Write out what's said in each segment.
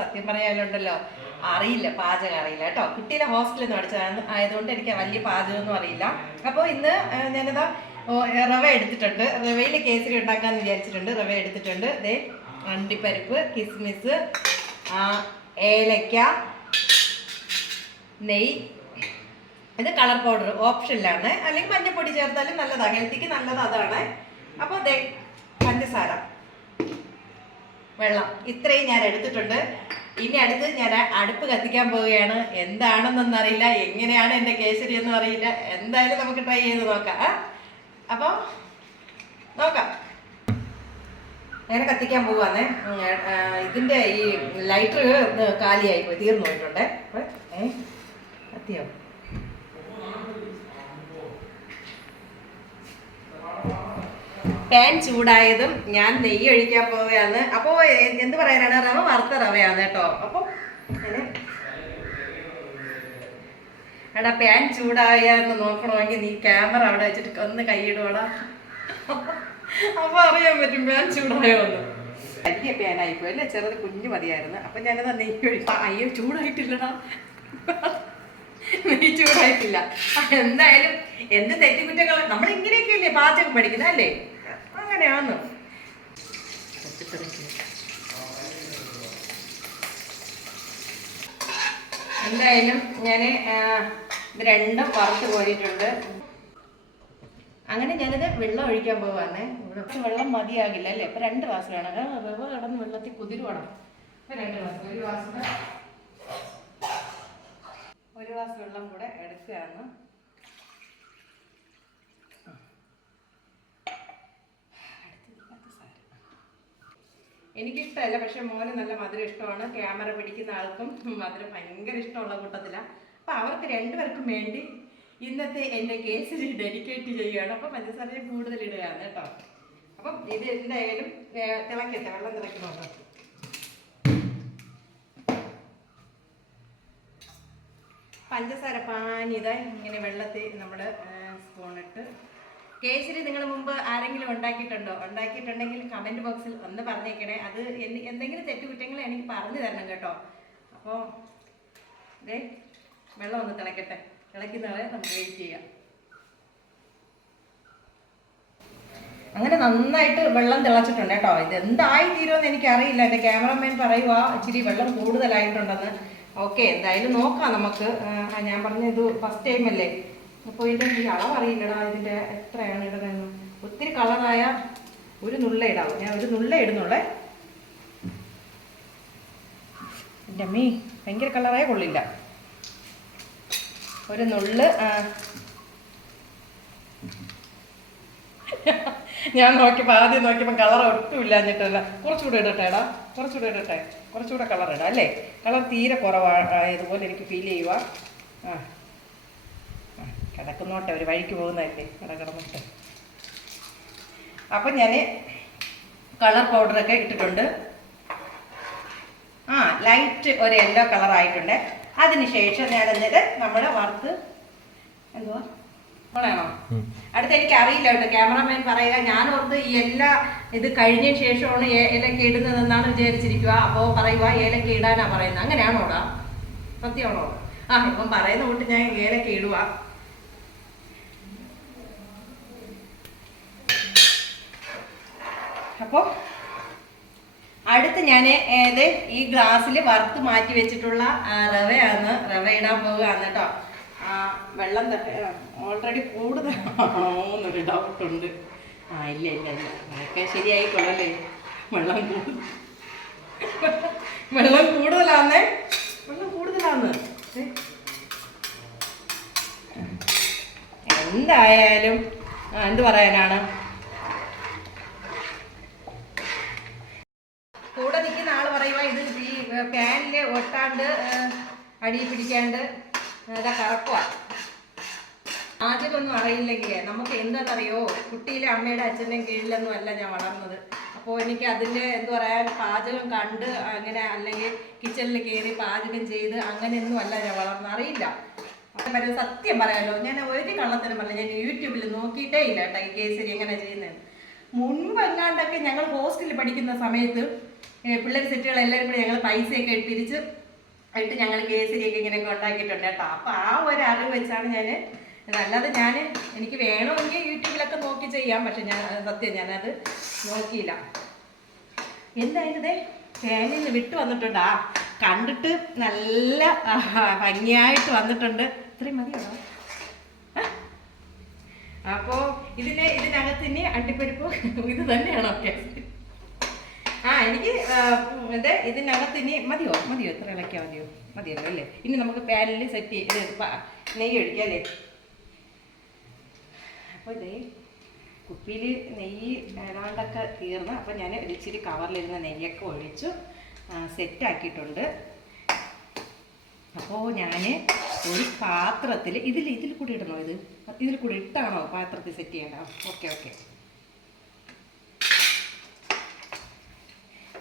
സത്യം പറയാനുണ്ടല്ലോ. അറിയില്ല പാചകം അറിയില്ല കേട്ടോ. കുട്ടിയിലെ ഹോസ്റ്റലിൽ നിന്ന് പഠിച്ചതാണ് ആയതുകൊണ്ട് എനിക്ക് വലിയ പാചകമൊന്നും അറിയില്ല. അപ്പോൾ ഇന്ന് ഞാനതാ റവ എടുത്തിട്ടുണ്ട്. റവയിൽ കേസരി ഉണ്ടാക്കാമെന്ന് വിചാരിച്ചിട്ടുണ്ട്. റവ എടുത്തിട്ടുണ്ട്. ദേ അണ്ടിപ്പരിപ്പ് കിസ്മിസ് ഏലക്ക നെയ് ഇത് കളർ പൗഡർ ഓപ്ഷനിലാണ് അല്ലെങ്കിൽ മഞ്ഞപ്പൊടി ചേർത്താലും നല്ലതാണ് ഹെൽത്തിക്ക് നല്ലത് അതാണ്. അപ്പോൾ അതെ പഞ്ചസാര. വെള്ളം. ഇത്രയും ഞാൻ എടുത്തിട്ടുണ്ട്. ഇനി അടുത്ത് ഞാൻ അടുപ്പ് കത്തിക്കാൻ പോവുകയാണ്. എന്താണെന്നൊന്നും അറിയില്ല എങ്ങനെയാണ് എന്റെ കേസരി എന്നും അറിയില്ല. എന്തായാലും നമുക്ക് ട്രൈ ചെയ്ത് നോക്കാം? അപ്പോൾ നോക്കാം. അങ്ങനെ കത്തിക്കാൻ പോവാന്നേ ഇതിന്റെ ഈ ലൈറ്റർ കാലിയായി പോയി തീർന്നു പോയിട്ടുണ്ടേ. അപ്പോൾ ഏ കത്തിയോ? പാൻ ചൂടായതും ഞാൻ നെയ്യ് ഒഴിക്കാൻ പോവുകയാണ്. അപ്പോൾ എന്ത് പറയാനാണ്? റവ വറുത്ത റവയാണ് കേട്ടോ. അപ്പോൾ എടാ പാൻ ചൂടായെന്ന് നോക്കണമെങ്കിൽ നീ ക്യാമറ അവിടെ വെച്ചിട്ട് ഒന്ന് കൈയിടുവാടാ അപ്പൊ അറിയാൻ പറ്റും പാൻ ചൂടായോ എന്ന്. വലിയ പാനായിപ്പോയി അല്ലേ? ചെറുത് കുഞ്ഞു മതിയായിരുന്നു. അപ്പൊ ഞാനത് നെയ്യ് ഒഴിക്കാം അയ്യോ ചൂടായിട്ടില്ലടാ. നെയ്യ് ചൂടായിട്ടില്ല. എന്തായാലും എന്ത് തെറ്റുകുറ്റങ്ങൾ നമ്മൾ ഇങ്ങനെയൊക്കെയല്ലേ പാചകം പഠിക്കുന്നത് അല്ലേ അങ്ങനെയാന്ന് എന്തായാലും ഞാൻ ഇത് രണ്ടും വറുത്ത് കോരിയിട്ടുണ്ട്. അങ്ങനെ ഞാനിത് വെള്ളം ഒഴിക്കാൻ പോവാന്നേ പക്ഷെ വെള്ളം മതിയാകില്ല അല്ലേ? ഇപ്പൊ രണ്ട് ഗ്ലാസ് വേണം. വെവ കിടന്ന് വെള്ളത്തിൽ കുതിരുവണം. രണ്ട് ഗ്ലാസ്. ഒരു വാസ ഒരു വെള്ളം കൂടെ എടുക്കുകയാണ്. എനിക്കിഷ്ടമല്ല പക്ഷെ മോന് നല്ല മധുരം ഇഷ്ടമാണ്. ക്യാമറ പിടിക്കുന്ന ആൾക്കും മധുരം ഭയങ്കര ഇഷ്ടമുള്ള കൂട്ടത്തിലാണ് അപ്പം അവർക്ക് രണ്ടുപേർക്കും വേണ്ടി ഇന്നത്തെ എന്റെ കേസിൽ ഡെഡിക്കേറ്റ് ചെയ്യുകയാണ്. അപ്പം പഞ്ചസാരയെ കൂടുതൽ ഇടുകയാണ് കേട്ടോ. അപ്പം ഇത് എന്തായാലും തിളക്കട്ടെ വെള്ളം നോക്കാം. പഞ്ചസാര പാനിതായി ഇങ്ങനെ വെള്ളത്തിൽ നമ്മൾ സ്പൂണിട്ട് കേസരി നിങ്ങൾ മുമ്പ് ആരെങ്കിലും ഉണ്ടാക്കിയിട്ടുണ്ടോ? ഉണ്ടാക്കിയിട്ടുണ്ടെങ്കിൽ കമന്റ് ബോക്സിൽ ഒന്ന് പറഞ്ഞേക്കണേ. അത് എന്തെങ്കിലും തെറ്റുകുറ്റങ്ങൾ എനിക്ക് പറഞ്ഞു തരണം കേട്ടോ. അപ്പോൾ ഇതേ വെള്ളം ഒന്ന് തിളക്കട്ടെ. തിളയ്ക്കുന്നവരെ നമുക്ക് വെയിറ്റ് ചെയ്യാം. അങ്ങനെ നന്നായിട്ട് വെള്ളം തിളച്ചിട്ടുണ്ട് കേട്ടോ. ഇത് എന്തായി തീരുമെന്ന് എനിക്കറിയില്ല. എന്റെ ക്യാമറമാൻ പറയുക ഇച്ചിരി വെള്ളം കൂടുതലായിട്ടുണ്ടെന്ന്. ഓക്കെ എന്തായാലും നോക്കാം നമുക്ക്. ഞാൻ പറഞ്ഞ ഇത് ഫസ്റ്റ് ടൈം അല്ലേ? അപ്പോൾ ഇതിന്റെ ഈ അളവ് അറിയില്ലടാ ഇതിന്റെ എത്രയാണ് ഇടുന്നതെന്ന്. ഒത്തിരി കളറായ ഒരു നുള്ള ഇടാവും. ഞാൻ ഒരു നുള്ള ഇടുന്നുള്ളേ. എന്റെ അമ്മീ ഭയങ്കര കളറായ കൊള്ളില്ല. ഒരു നുള്ള് ഞാൻ നോക്കിയപ്പോൾ ആദ്യം നോക്കിയപ്പോൾ കളർ ഒട്ടും ഇല്ലാഞ്ഞിട്ടല്ല. കുറച്ചുകൂടെ ഇടട്ടെ ഇടാ കുറച്ചുകൂടെ ഇടട്ടെ. കുറച്ചുകൂടെ കളർ ഇടാം അല്ലേ? കളർ തീരെ കുറവായതുപോലെ എനിക്ക് ഫീൽ ചെയ്യുക ആ, കിടക്കുന്നോട്ടെ ഒരു വഴിക്ക് പോകുന്നതല്ലേ അവിടെ കിടന്നിട്ട്. അപ്പം ഞാൻ കളർ പൗഡറൊക്കെ ഇട്ടിട്ടുണ്ട്. ആ ലൈറ്റ് ഒരു യെല്ലോ കളർ ആയിട്ടുണ്ട്. അതിനുശേഷം ഞാൻ എന്നിട്ട് നമ്മുടെ വറുത്ത് എന്തുവാ? മോളാണോ അടുത്ത എനിക്ക് അറിയില്ല കേട്ടോ. ക്യാമറമാൻ പറയുക ഞാൻ ഓർത്ത് ഈ എല്ലാ ഇത് കഴിഞ്ഞ ശേഷമാണ് ഏലക്ക ഇടുന്നതെന്നാണ് വിചാരിച്ചിരിക്കുക. അപ്പോൾ പറയുക ഏലക്ക ഇടാനാ പറയുന്നത്. അങ്ങനെയാണോടാ? സത്യമാണോ? ആ ഇപ്പം പറയുന്ന കൂട്ട് ഞാൻ ഏലക്ക ഇടുക അപ്പോൾ അടുത്ത് ഞാൻ ഏത് ഈ ഗ്ലാസ്സിൽ വറുത്ത് മാറ്റി വെച്ചിട്ടുള്ള റവയാണ് റവ ഇടാൻ പോവുകയാണ് കേട്ടോ. ആ, വെള്ളം ഓൾറെഡി കൂടുതലാണോ എന്നൊരു ഡൗട്ടുണ്ട് ആ ഇല്ല ഇല്ല ഇല്ല. അതൊക്കെ ശരിയായിക്കൊള്ളല്ലേ? വെള്ളം കൂടുതൽ വെള്ളം കൂടുതലാന്നേ? വെള്ളം കൂടുതലാന്ന്. എന്തായാലും എന്ത് പറയാനാണ് കൂടെ നിൽക്കുന്ന ആൾ പറയുക ഇത് ഈ പാനിൽ ഒട്ടാണ്ട് അടിയിൽ പിടിക്കാണ്ട് ഇതാ കറക്കുക ആദ്യമൊന്നും അറിയില്ലെങ്കിലേ നമുക്ക് എന്താണെന്നറിയോ കുട്ടിയിലെ അമ്മയുടെ അച്ഛന്റെയും കീഴിലൊന്നും അല്ല ഞാൻ വളർന്നത്. അപ്പോൾ എനിക്ക് അതിന്റെ എന്താ പറയാൻ പാചകം കണ്ട് അങ്ങനെ അല്ലെങ്കിൽ കിച്ചണിൽ കയറി പാചകം ചെയ്ത് അങ്ങനെയൊന്നും അല്ല ഞാൻ വളർന്ന അറിയില്ല. അപ്പം സത്യം പറയാലോ ഞാൻ ഒരു കള്ളത്തിനും പറഞ്ഞില്ല. ഞാൻ യൂട്യൂബിൽ നോക്കിയിട്ടേ ഇല്ല കേട്ടോ ഈ കേസരി എങ്ങനെ ചെയ്യുന്നത് മുൻപ് എങ്ങാണ്ടൊക്കെ ഞങ്ങൾ ഹോസ്റ്റലിൽ പഠിക്കുന്ന സമയത്ത് പിള്ളേർ സെറ്റുകൾ എല്ലാവരും കൂടി ഞങ്ങൾ പൈസയൊക്കെ പിരിച്ച് ആയിട്ട് ഞങ്ങൾ കേസരിയൊക്കെ ഇങ്ങനെയൊക്കെ ഉണ്ടാക്കിയിട്ടുണ്ട് കേട്ടോ. അപ്പോൾ ആ ഒരു അറിവ് വെച്ചാണ് ഞാൻ അല്ലാതെ ഞാൻ എനിക്ക് വേണമെങ്കിൽ യൂട്യൂബിലൊക്കെ നോക്കി ചെയ്യാം. പക്ഷെ ഞാൻ സത്യം ഞാനത് നോക്കിയില്ല. എന്തായാലും ദേ തേനിൽ നിന്ന് വിട്ട് വന്നിട്ടുണ്ട്. ആ കണ്ടിട്ട് നല്ല ഭംഗിയായിട്ട് വന്നിട്ടുണ്ട്. ഇത്രയും മതിയാണോ? അപ്പോൾ ഇതിന് ഇതിനകത്ത് ഇനി അണ്ടിപ്പരിപ്പ് ഇത് തന്നെയാണോ കേസരി ആ എനിക്ക് ഇത് ഇതിനകത്ത് ഇനി മതിയോ? മതിയോ? എത്ര ഇളക്കിയാൽ മതിയോ? മതിയല്ലോ അല്ലേ? ഇനി നമുക്ക് പാനിൽ സെറ്റ് ചെയ്ത് നെയ്യ് ഒഴിക്കാം അല്ലേ? അപ്പോൾ ഇതേ കുപ്പിയിൽ നെയ്യ് ഏതാണ്ടൊക്കെ തീർന്ന് അപ്പോൾ ഞാൻ ഒരിച്ചിരി കവറിലിരുന്ന നെയ്യൊക്കെ ഒഴിച്ചു സെറ്റാക്കിയിട്ടുണ്ട് അപ്പോൾ ഞാൻ ഒരു പാത്രത്തിൽ ഇതിൽ ഇതിൽ കൂടി ഇടണോ ഇത്? ഇതിൽ കൂടി ഇട്ടാണോ പാത്രത്തിൽ സെറ്റ് ചെയ്യേണ്ട ഓക്കെ ഓക്കെ.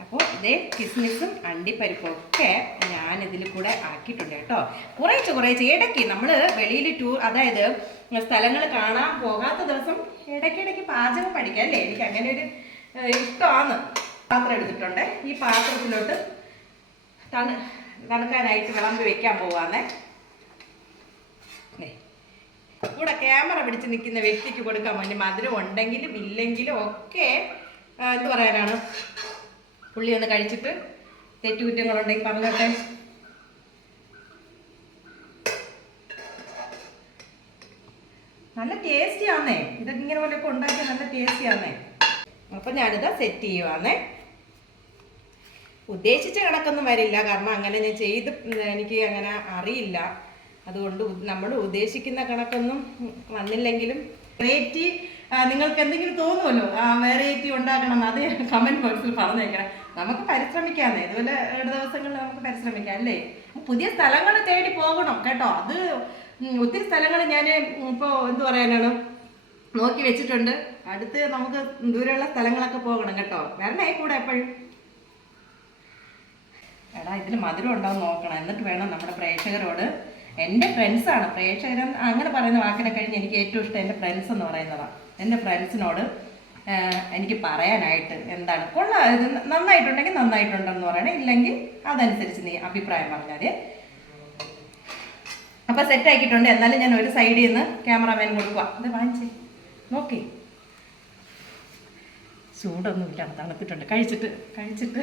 അപ്പോൾ ഇതേ കിസ്മിസും അണ്ടിപ്പരിപ്പും ഒക്കെ ഞാൻ ഇതിൽ കൂടെ ആക്കിയിട്ടുണ്ട് കേട്ടോ. കുറേച്ച് കുറേച്ച് ഇടയ്ക്ക് നമ്മൾ വെളിയിൽ ടൂർ അതായത് സ്ഥലങ്ങൾ കാണാൻ പോകാത്ത ദിവസം ഇടയ്ക്കിടയ്ക്ക് പാചകം പഠിക്കാം അല്ലേ? എനിക്ക് അങ്ങനെ ഒരു ഇഷ്ടമാണ്. പാത്രം എടുത്തിട്ടുണ്ട്. ഈ പാത്രത്തിലോട്ട് തണു തണുക്കാനായിട്ട് വിളമ്പി വെക്കാൻ പോവാന്നേ. കൂടെ ക്യാമറ പിടിച്ച് നിൽക്കുന്ന വ്യക്തിക്ക് കൊടുക്കാൻ വേണ്ടി മധുരം ഉണ്ടെങ്കിലും ഇല്ലെങ്കിലും ഒക്കെ എന്ത് പറയാനാണ്? പുള്ളി ഒന്ന് കഴിച്ചിട്ട് തെറ്റുകുറ്റങ്ങളുണ്ടെങ്കിൽ പറഞ്ഞോട്ടെ നല്ല ടേസ്റ്റി ആന്നേ. ഇതൊക്കെ ഇങ്ങനെ പോലെയൊക്കെ ഉണ്ടാക്കിയ നല്ല ടേസ്റ്റി ആന്നേ. അപ്പൊ ഞാനിത് സെറ്റ് ചെയ്യുവാന്നേ. ഉദ്ദേശിച്ച കണക്കൊന്നും വരില്ല. കാരണം അങ്ങനെ ഞാൻ ചെയ്ത് എനിക്ക് അങ്ങനെ അറിയില്ല. അതുകൊണ്ട് നമ്മൾ ഉദ്ദേശിക്കുന്ന കണക്കൊന്നും വന്നില്ലെങ്കിലും വെറൈറ്റി നിങ്ങൾക്ക് എന്തെങ്കിലും തോന്നുമല്ലോ? വെറൈറ്റി ഉണ്ടാക്കണം എന്ന് അത് കമന്റ് ബോക്സിൽ പറഞ്ഞേക്കണം. നമുക്ക് പരിശ്രമിക്കാന്നേ. ഇതുപോലെ ദിവസങ്ങളിൽ നമുക്ക് പരിശ്രമിക്കാം അല്ലേ? പുതിയ സ്ഥലങ്ങൾ തേടി പോകണം കേട്ടോ. അത് ഒത്തിരി സ്ഥലങ്ങൾ ഞാൻ ഇപ്പോൾ എന്ത് പറയാനാണ്? നോക്കി വെച്ചിട്ടുണ്ട്. അടുത്ത് നമുക്ക് ദൂരെയുള്ള സ്ഥലങ്ങളൊക്കെ പോകണം കേട്ടോ. വരണേ കൂടെ എപ്പോഴും. എടാ ഇതിൽ മധുരം ഉണ്ടാവും നോക്കണം. എന്നിട്ട് വേണം നമ്മുടെ പ്രേക്ഷകരോട്. എന്റെ ഫ്രണ്ട്സാണ് പ്രേക്ഷകർ അങ്ങനെ പറയുന്ന വാക്കിനെ കഴിഞ്ഞ് എനിക്ക് ഏറ്റവും ഇഷ്ടം എന്റെ ഫ്രണ്ട്സ് എന്ന് പറയുന്നതാണ് എന്റെ ഫ്രണ്ട്സിനോട് എനിക്ക് പറയാനായിട്ട് എന്താണ് കൊള്ളാം. ഇത് നന്നായിട്ടുണ്ടെങ്കിൽ നന്നായിട്ടുണ്ടെന്ന് പറയണേ. ഇല്ലെങ്കിൽ അതനുസരിച്ച് നീ അഭിപ്രായം പറഞ്ഞാൽ അപ്പം സെറ്റ് ആക്കിയിട്ടുണ്ട്. എന്നാലും ഞാൻ ഒരു സൈഡിൽ നിന്ന് ക്യാമറാമാൻ കൊടുക്കുക ഇത് വാങ്ങിച്ചേ. നോക്കി. ചൂടൊന്നുമില്ല. തണുത്തിട്ടുണ്ട്. കഴിച്ചിട്ട് കഴിച്ചിട്ട്.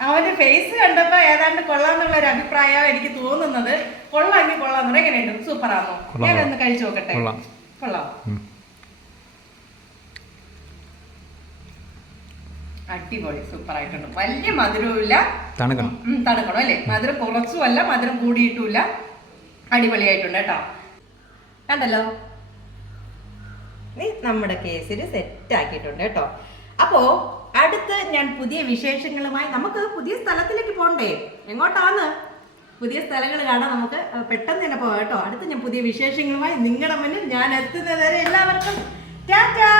അവന്റെ ഫേസ് കണ്ടപ്പോ ഏതാണ്ട് കൊള്ളാന്നുള്ള ഒരു അഭിപ്രായമാണ് എനിക്ക് തോന്നുന്നത്. കൊള്ളാമെങ്കിൽ കൊള്ളാന്ന് എങ്ങനെയുണ്ട്? സൂപ്പറാണോ ഞാൻ ഒന്ന് കഴിച്ചു നോക്കട്ടെ. കൊള്ളാം. അടിപൊളി സൂപ്പർ ആയിട്ടുണ്ട്. വലിയ മധുരവുമില്ല. തണുക്കണം. തണുക്കണം അല്ലേ? മധുരം കുറച്ചുമല്ല മധുരം കൂടിയിട്ടുമില്ല. അടിപൊളിയായിട്ടുണ്ട് കേട്ടോ. കണ്ടല്ലോ? നീ നമ്മുടെ കേസിൽ സെറ്റ് ആക്കിയിട്ടുണ്ട് കേട്ടോ. അപ്പോ അടുത്ത് ഞാൻ പുതിയ വിശേഷങ്ങളുമായി നമുക്ക് പുതിയ സ്ഥലത്തിലേക്ക് പോകണ്ടേ എങ്ങോട്ടാന്ന് പുതിയ സ്ഥലങ്ങൾ കാണാൻ നമുക്ക് പെട്ടെന്ന് തന്നെ പോകാം കേട്ടോ. അടുത്ത് ഞാൻ പുതിയ വിശേഷങ്ങളുമായി നിങ്ങളുടെ മുന്നിൽ ഞാൻ എത്തുന്നത് വരെ എല്ലാവർക്കും ടാറ്റാ!